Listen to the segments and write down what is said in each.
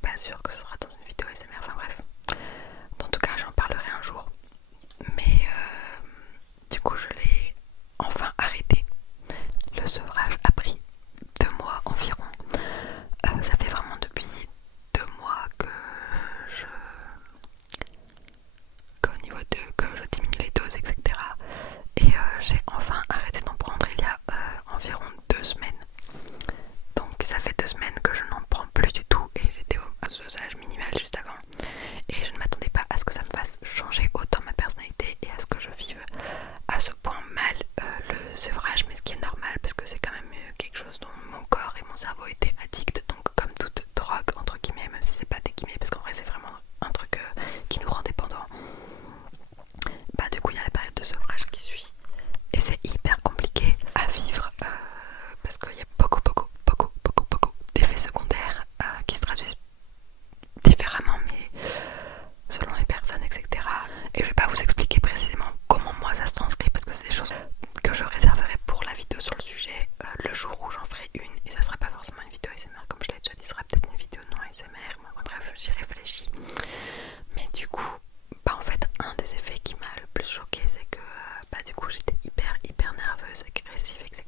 c'est pas sûr que ce sera dans une vidéo ASMR, enfin bref. En tout cas j'en parlerai un jour. Mais du coup je l'ai enfin arrêté. Le sevrage a pris 2 mois environ. Ça fait vraiment depuis 2 mois je qu'au niveau que je diminue les doses, etc. Et j'ai enfin arrêté d'en prendre il y a environ 2 semaines. Donc ça fait 2 semaines que je n'en prends plus du tout et j'étais à dosage minimal juste avant. Et je ne m'attendais pas à ce que ça me fasse changer autant ma personnalité et à ce que je vive à ce point mal le sevrage, mais ce qui est normal parce que c'est quand même quelque chose dont mon corps et mon cerveau étaient addicts. Donc comme toute drogue entre guillemets, même si c'est pas des guillemets parce qu'en vrai c'est vraiment un truc qui nous rend dépendants. Bah du coup il y a la période de sevrage qui suit et c'est hyper compliqué à vivre parce qu'il y a beaucoup d'effets secondaires qui se traduisent différemment mais selon les personnes, etc. Et je vais pas vous expliquer précisément comment moi ça se transcrit parce que c'est des choses que je réserverai pour la vidéo sur le sujet le jour où j'en ferai une, et ça sera pas forcément une vidéo ASMR comme je l'ai déjà dit, ce sera peut-être une vidéo non ASMR, bref j'y réfléchis. Mais du coup bah en fait un des effets qui m'a le plus choqué c'est que bah du coup j'étais hyper nerveuse, agressive, etc.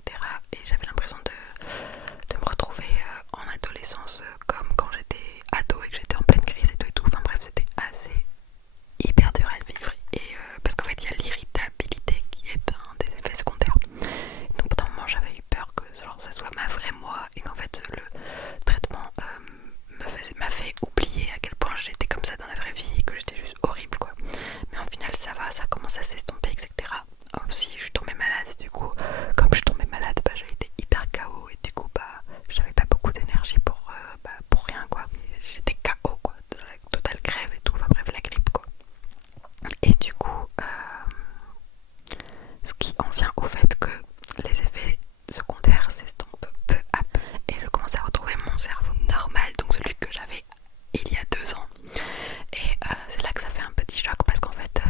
Et j'avais l'impression de me retrouver en adolescence comme quand j'étais ado et que j'étais en pleine crise et tout, enfin bref c'était assez hyper dur à vivre. Et parce qu'en fait il y a l'irritabilité qui est un des effets secondaires. Donc pendant un moment j'avais eu peur que ça soit ma vraie moi et qu'en fait le traitement m'a fait oublier à quel point j'étais comme ça dans la vraie vie et que j'étais juste horrible quoi. Mais en final ça va, ça commence à s'estomper, etc. Si je suis tombée malade, du coup comme je suis tombée malade bah j'ai été hyper KO et du coup bah j'avais pas beaucoup d'énergie pour rien quoi. J'étais KO quoi, de la totale crève et tout, enfin bref la grippe quoi. Et du coup ce qui en vient au fait que les effets secondaires s'estompent peu à peu et je commence à retrouver mon cerveau normal, donc celui que j'avais il y a 2 ans. Et c'est là que ça fait un petit choc parce qu'en fait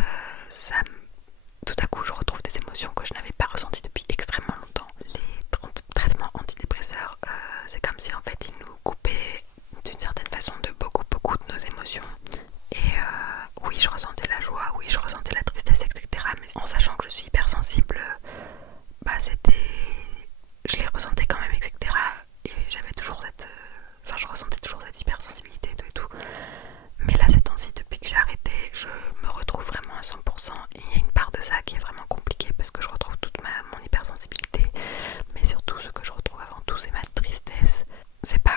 tout à coup je retrouve des émotions que je n'avais pas ressenties depuis extrêmement longtemps. Les traitements antidépresseurs c'est comme si en fait ils nous coupaient d'une certaine façon de beaucoup de nos émotions. Et oui je ressentais la joie, oui je ressentais la tristesse, etc. Mais en sachant que je suis hypersensible, bah je les ressentais quand même, etc. Et j'avais toujours je ressentais toujours cette hypersensibilité et tout. Mais là ces temps-ci, depuis que j'ai arrêté, je me retrouve vraiment à 100%. Et il y a une part de ça qui est vraiment compliquée parce que je retrouve toute mon hypersensibilité. Mais surtout ce que je retrouve avant tout c'est ma tristesse. C'est pas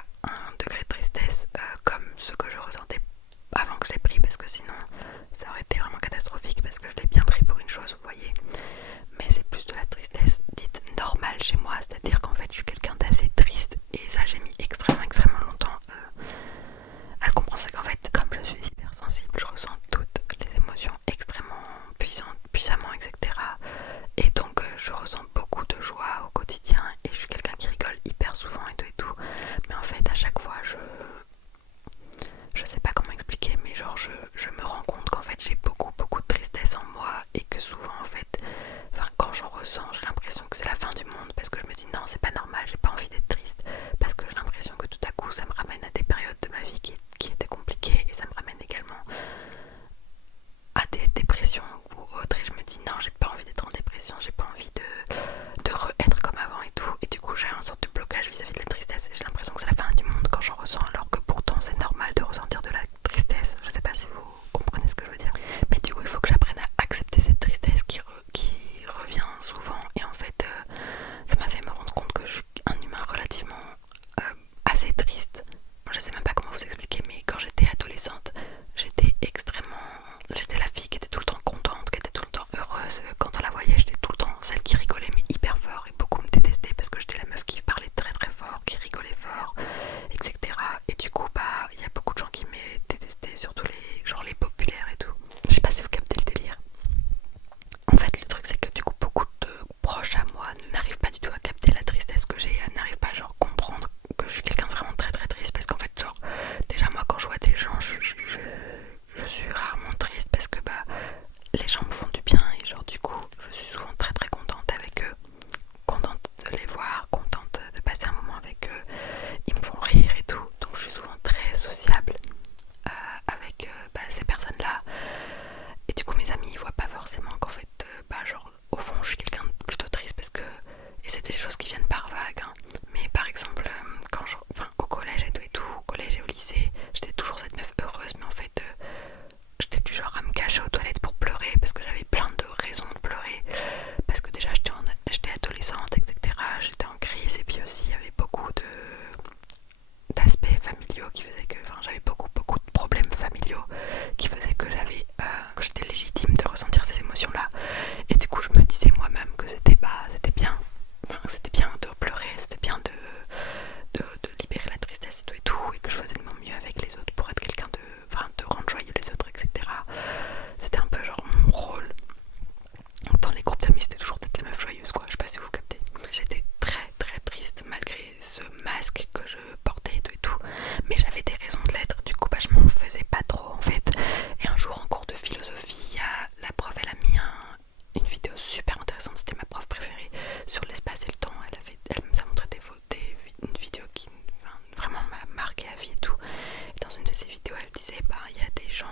une de ses vidéos, elle disait il y a des gens,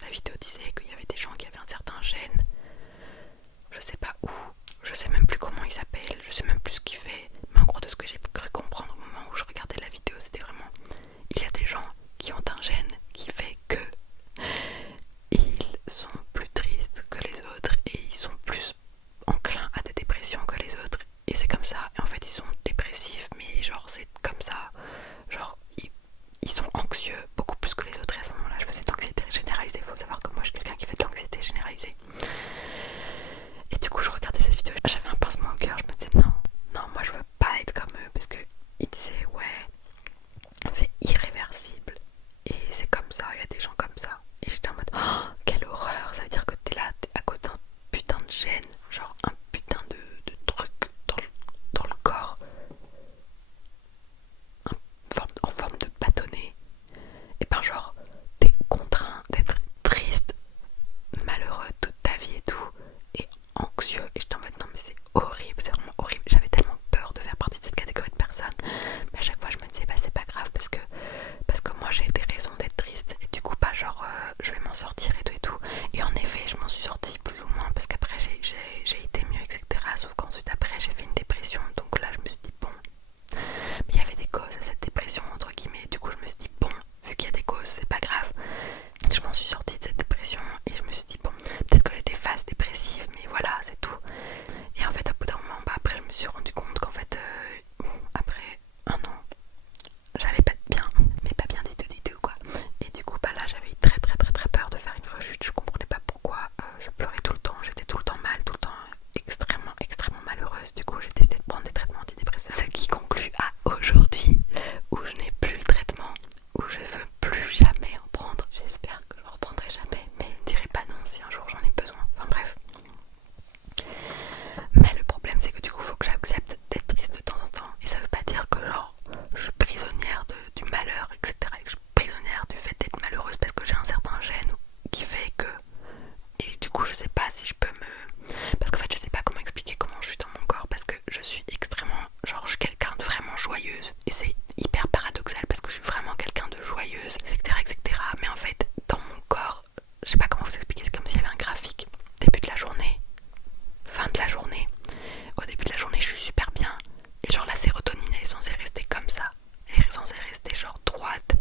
la vidéo disait qu'il y avait des gens qui avaient un certain gène, je sais pas où, je sais même plus comment il s'appelle, je sais même plus ce qu'il fait, mais en gros de ce que j'ai cru comprendre au moment où je regardais la vidéo, c'était vraiment, il y a des gens qui ont un gène qui fait que ils sont plus tristes que les autres et ils sont plus enclins à des dépressions que les autres, et c'est comme ça, et en fait ils sont dépressifs, mais genre c'est comme ça, genre ils sont anxieux beaucoup plus que les autres, et à ce moment là je faisais de l'anxiété généralisée. Il faut savoir que moi je suis quelqu'un qui fait de l'anxiété généralisée, et du coup je regardais cette vidéo, j'avais un pincement au cœur, je me disais non moi je veux pas être comme eux, parce que ils disaient ouais c'est irréversible et c'est comme ça, il y a des gens comme ça, et j'étais en mode oh quelle horreur, ça veut dire que t'es là à cause d'un putain de gène, genre un putain de truc dans le corps en forme de bâtonnet, et ben genre t'es contraint d'être triste, malheureux toute ta vie et tout, et anxieux, et j'étais en mode non mais c'est horrible, c'est vraiment horrible, j'avais tellement peur de faire partie de cette catégorie de personnes, mais à chaque fois je me disais c'est pas grave, parce que moi j'ai des raisons d'être triste, et du coup genre je vais m'en sortir et tout, et en effet je m'en suis sortie plus ou moins, parce qu'après j'ai été mieux, etc., sauf qu'ensuite après j'ai fait une dépression, donc là je me suis dit bon, mais il y avait des causes à cette dépression entre guillemets, du coup je me suis dit bon, vu qu'il y a des causes c'est pas grave, je m'en suis sortie de cette dépression, et je me suis dit bon, peut-être que j'ai des phases dépressives, mais voilà c'est tout. Et en fait à bout d'un moment, après je me suis rendu compte qu'en fait après un an j'allais pas bien, mais pas bien du tout quoi, et du coup là j'avais eu très très très très peur de faire une rechute, je comprenais pas pourquoi, je pleurais tout le temps, j'étais tout le temps mal, tout le temps extrêmement extrêmement malheureuse, du coup j'ai décidé de prendre des traitements antidépresseurs, ce qui conclut à aujourd'hui où je n'ai plus le traitement, où je veux plus jamais en prendre, j'espère que je ne reprendrai jamais, mais je dirais pas non si un jour j'en ai besoin, enfin bref. Mais le problème c'est que du coup faut que j'accepte d'être triste de temps en temps, et ça veut pas dire que genre je suis prisonnière du malheur, etc., et que je suis prisonnière du fait d'être malheureuse parce que j'ai un certain gène qui fait que, et du coup je sais pas si je peux parce qu'en fait je sais pas comment expliquer comment je suis dans mon corps, parce que je suis extrêmement, genre je suis quelqu'un de vraiment joyeuse, et c'est hyper paradoxal parce que je suis vraiment quelqu'un de joyeuse, etc., etc., mais en fait dans mon corps, je sais pas comment vous expliquer, c'est comme s'il y avait un graphique, début de la journée, fin de la journée. Au début de la journée je suis super bien, et genre la sérotonine elle est censée rester comme ça, elle est censée rester genre droite,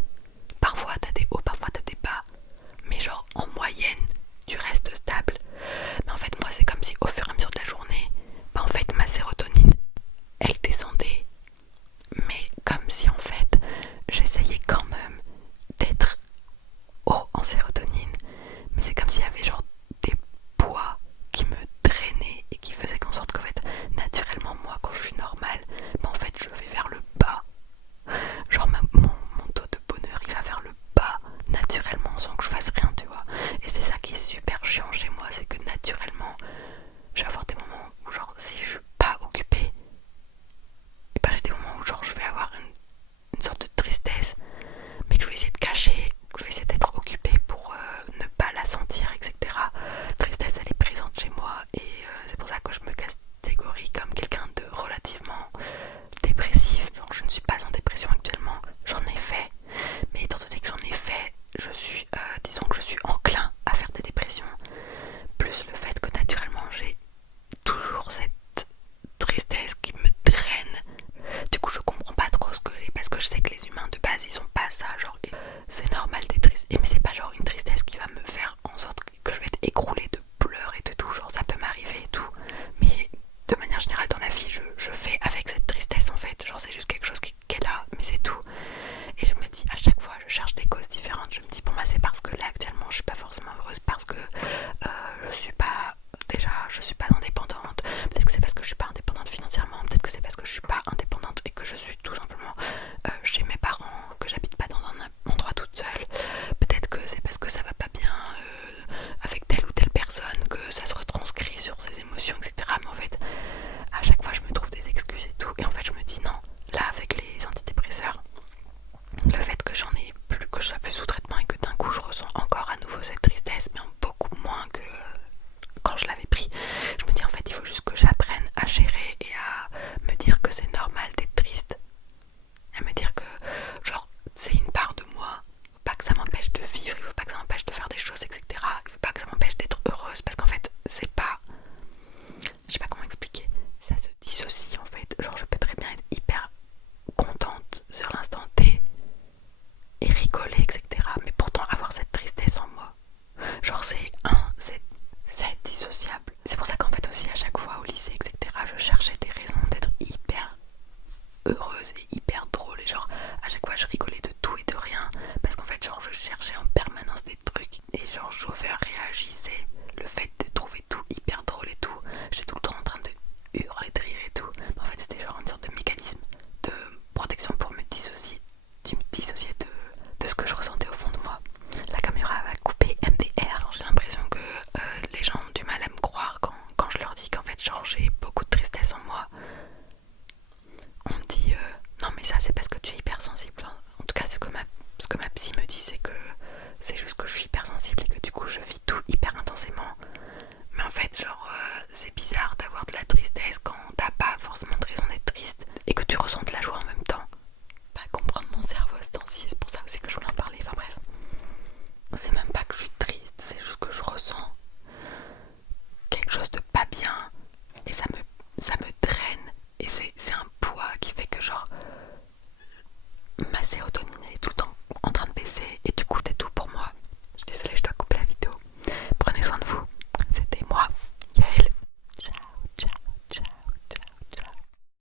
parfois t'as des hauts, parfois t'as des bas, mais genre en moyenne tu restes stable. Mais en fait moi c'est comme si au fur et à mesure de la journée, en fait ma sérotonine elle descendait, mais comme si en fait j'essayais quand même d'être haut en sérotonine, mais c'est comme s'il y avait genre des poids qui me drainaient et qui faisaient qu'en sorte qu'en fait naturellement moi quand je suis normale, en fait je vais vers le bas, genre mon taux de bonheur il va vers le bas naturellement sans que je fasse rien, tu vois. Et c'est ça qui est super chiant chez moi, c'est que naturellement je vais avoir des moments où genre si je suis pas occupée, et ben j'ai des moments où genre je vais avoir une sorte de tristesse, mais que je vais essayer de cacher, que je vais essayer d'être occupée pour ne pas la sentir, etc. Cette tristesse elle est présente chez moi, et c'est pour ça que je me catégorise comme quelqu'un de relativement dépressif. Genre je ne suis pas en dépression actuellement, j'en ai fait, mais étant donné que j'en ai fait, je suis, disons que je suis enclin à faire des dépressions, plus le fait que naturellement j'ai toujours cette tristesse qui me draine. Du coup je comprends pas trop ce que j'ai, parce que je sais que les humains de base ils sont pas ça, genre c'est normal d'être triste, mais c'est pas genre une tristesse qui va me faire en sorte que je vais être écroulée de pleurs et de tout, genre ça peut m'arriver et tout, mais de manière générale dans la vie je fais avec cette tristesse en fait, genre c'est juste quelque chose qui est là, mais c'est tout. Et je me dis à chaque fois, je cherche des causes différentes, je me dis bon bah c'est parce que là actuellement je suis pas forcément heureuse, parce que je suis pas indépendante, peut-être que c'est parce que je suis pas indépendante financièrement, peut-être que c'est parce que je suis pas indépendante et que je suis tout simplement chez mes parents, que j'habite pas dans un endroit toute seule, peut-être que c'est parce que ça va pas bien rigolais de tout et de rien parce qu'en fait genre je cherchais en permanence des trucs et genre Jover réagissait, le fait de trouver tout hyper drôle et tout, j'étais tout le temps en train de hurler de rire et tout. Mais en fait c'était genre une sorte de mécanisme de protection pour me dissocier de ce que je ressentais au fond de moi. La caméra va couper MDR, j'ai l'impression que les gens ont du mal à me croire quand je leur dis qu'en fait genre j'ai beaucoup de tristesse en moi. On me dit non mais ça c'est parce que tu es hypersensible, enfin, en tout cas c'est ce que m'a